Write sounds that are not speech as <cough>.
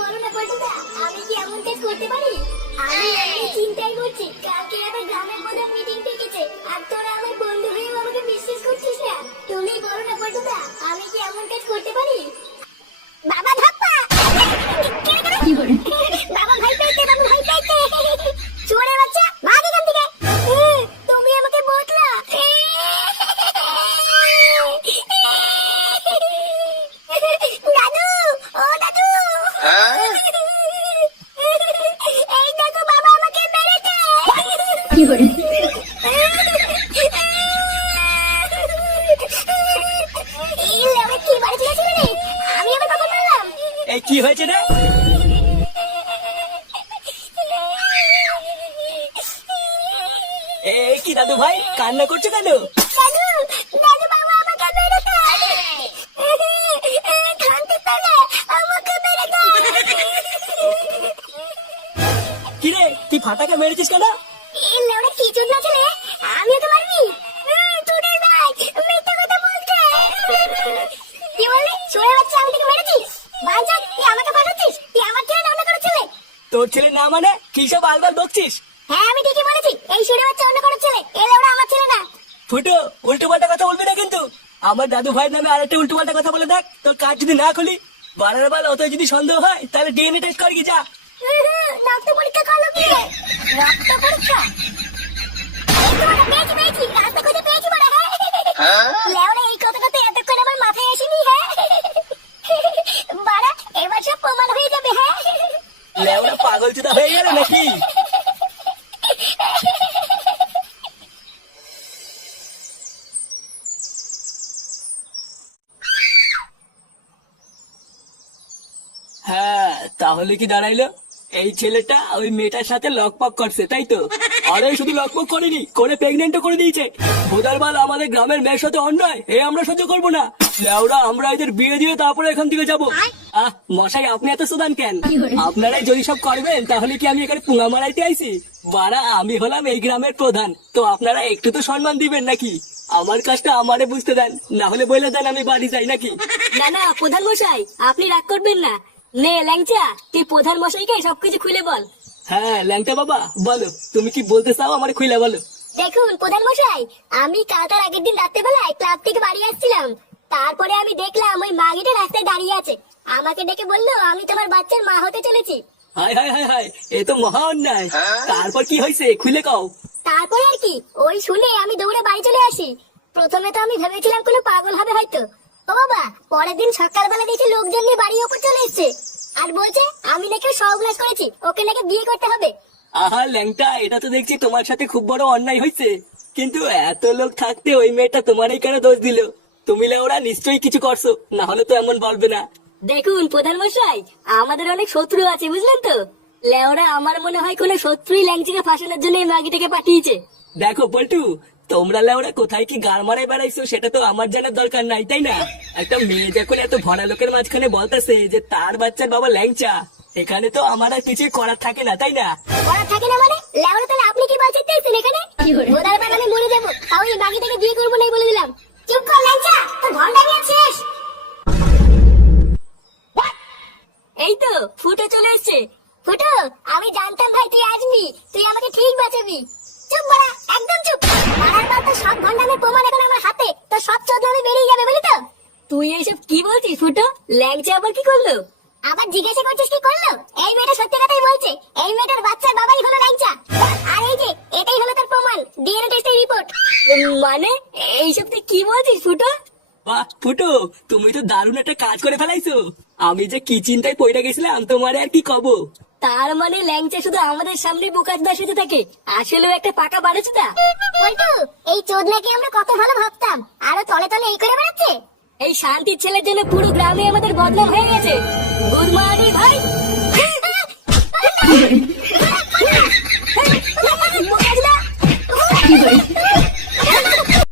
বলো না আমি কি এমন কাজ করতে পারি? আমি এমনি চিন্তাই করছি, কালকে আবার গ্রামের প্রধান মিটিং ডেকেছে, আর তোরা আমার বন্ধু হয়েও আমাকে বিশ্বাস করছিস না? তুমি বলো না পল্টুদা আমি কি এমন কাজ করতে পারি? হয়েছে রে? এই কি দাদু ভাই? কান্না করছ কেন? দাদু দাদু বাবা আমাকে মেরেছে খান্তি পেলে আমাকে মেরেছে কি রে তুই ফাটাকে মেরেছিস কেন? কি চোদ ছেলে? আমি তো মারিনি। তোদের ভাই মিথ্যা কথা বলছে। কি বললি? চোরের বাচ্চা আমি তোকে মেরেছিস বাঞ্চা তুই আমাকে পাঠাচ্ছিস তুই আমার ছেলে না অন্য করে ছেলে তোর ছেলে না মানে? কি সব আলবাল বকছিস? হ্যাঁ আমি ঠিকই বলেছি। এই চোরের বাচ্চা অন্য করে ছেলে এই লেওড়া আমার ছেলে না। ফুটো উল্টো পাল্টা কথা বলবি না কিন্তু। আমার দাদু ভাইয়ের নামে আরেকটা উল্টো পাল্টা কথা বলে দেখ। তোর কাজ যদি না খুলি বাড়ার বাল অত যদি সন্দেহ হয় তাহলে ডিএনএ টেস্ট কর কি যা। রক্ত পরীক্ষা করল কি রক্ত পরীক্ষা? এই তো বড়, পেয়েছি পেয়েছি। রাস্তা খুঁজে পেয়েছি বড় হ্যাঁ। লেওড়া এই কথাটা তো এতক্ষণ আমার মাথায় আসেনি হ্যাঁ বাড়া এবার সব প্রমাণ হয়ে যাবে হ্যাঁ হয়ে নাকি? হ্যাঁ তাহলে কি দাঁড়াইলো? এই ছেলেটা ওই মেয়েটার সাথে লকপক করছে, তাই তো? আরে, শুধু লকপক করেনি, করে প্রেগনেন্টও করে দিয়েছে। ভোদার বাল আমাদের গ্রামের মেয়ের সাথে অন্যায়, এ আমরা সহ্য করব না। আমরা এদের বিয়ে দিয়ে তারপরে এখান থেকে যাব। আহ মশাই আপনি এত সুদান কেন? আপনারাই যদি সব করবেন তাহলে কি আমি এখানে পুঙা মারাইতে আইছি? বারা আমি হলাম এই গ্রামের প্রধান তো আপনারা একটু তো সম্মান দিবেন নাকি? আমার কাজটা আমারে বুঝতে দেন না হলে বলে দেন আমি বাড়ি যাই নাকি? না না প্রধান মশাই আপনি রাগ করবেন না। নে ল্যাংচা তুই প্রধান মশাইকে সবকিছু খুলে বল। হ্যাঁ ল্যাংটা বাবা বলো তুমি কি বলতে চাও আমার খুলে বলো? দেখুন প্রধান মশাই আমি কাল তার আগের দিন রাত্রেবেলায় ক্লাব থেকে বাড়ি আসছিলাম। তারপরে আমি দেখলাম ওই মাগিটা আমাকে ডেকে বলল আমি তোমার বাচ্চার মা হতে চলেছি। হাই হাই হাই হাই এ তো মহা অন্যায়। তারপর কি হয়েছে? খুলে কও। তারপরে আর কি? ওই শুনে আমি দৌড়ে বাড়ি চলে আসি। প্রথমে তো আমি ভেবেছিলাম কোনো পাগল হবে হয়তো। ও বাবা পরের দিন সকালবেলা দেখি লোকজন নিয়ে বাড়ির ওপর চলে এসেছে। আর বলছে আমি নাকি সর্বনাশ করেছি ওকে নাকি বিয়ে করতে হবে। আহা ল্যাংটা এটা তো দেখছি তোমার সাথে খুব বড় অন্যায় হয়েছে। কিন্তু এত লোক থাকতে ওই মেয়েটা তোমারই কেন দোষ দিল? তুমি ওরা নিশ্চয়ই কিছু করছ না হলে তো এমন বলবে না। দেখুন প্রধান মশাই আমাদের অনেক শত্রু আছে বুঝলেন তো? লেওরা আমার মনে হয় কোনো শত্রুই ল্যাংচিকে ফাঁসানোর জন্য এই মাগিটাকে পাঠিয়েছে। দেখো পল্টু তোমরা লেওরা কোথায় কি গার মারায় বেড়াইছো সেটা তো আমার জানার দরকার নাই তাই না? একটা মেয়ে যখন এত ভরা লোকের মাঝখানে বলতেছে যে তার বাচ্চার বাবা ল্যাংচা। এখানে তো আমার আর কিছুই করার থাকে না তাই না? করার থাকে না মানে? লেওরা তাহলে আপনি কি বলছেন দেখছেন এখানে? বোধার আমি মরে যাব তাও এই বাকিটাকে বিয়ে করব নাই বলে দিলাম। চুপ কর ল্যাংচা তোর ঘণ্টা তো ফুটে চলে এসছে। ফুটু আমি জানতাম ভাই তুই আসবি তুই আমাকে ঠিক বাঁচাবি। চুপ বড়া একদম চুপ। মারার পর তো সব ভন্ডামের প্রমাণ এখন আমার হাতে তো সব চোদ্দ আমি বেরিয়ে যাবে বুঝলি তো। তুই এইসব কি বলছিস ফুটো? ল্যাংচা আবার কি করল? আবার জিজ্ঞাসা করছিস কি করল? এই মেয়েটা সত্যি কথাই বলছে এই মেয়েটার বাচ্চার বাবাই হলো ল্যাংচা। আর এই যে এটাই হলো তার প্রমাণ ডিএনএ টেস্টের রিপোর্ট। মানে এইসব তুই কি বলছিস ফুটো? বাহ ফুটো তুমি তো দারুণ একটা কাজ করে ফেলাইছো। আমি যে কি চিন্তায় পড়ে গেছিলাম তোমারে আর কি কব? তার মানে ল্যাংচা শুধু আমাদের সামনে বোকাচ দাসিতে থাকে? আসলে একটা পাকা বাড়েছে তা পল্টু এই চোদনাকে আমরা কত ভালো ভাবতাম। আরও তলে তলে এই করে বেড়াচ্ছে। এই শান্তির ছেলের জন্য পুরো গ্রামে আমাদের বদনাম হয়ে গেছে। গুড মর্নিং ভাই। <laughs> <laughs>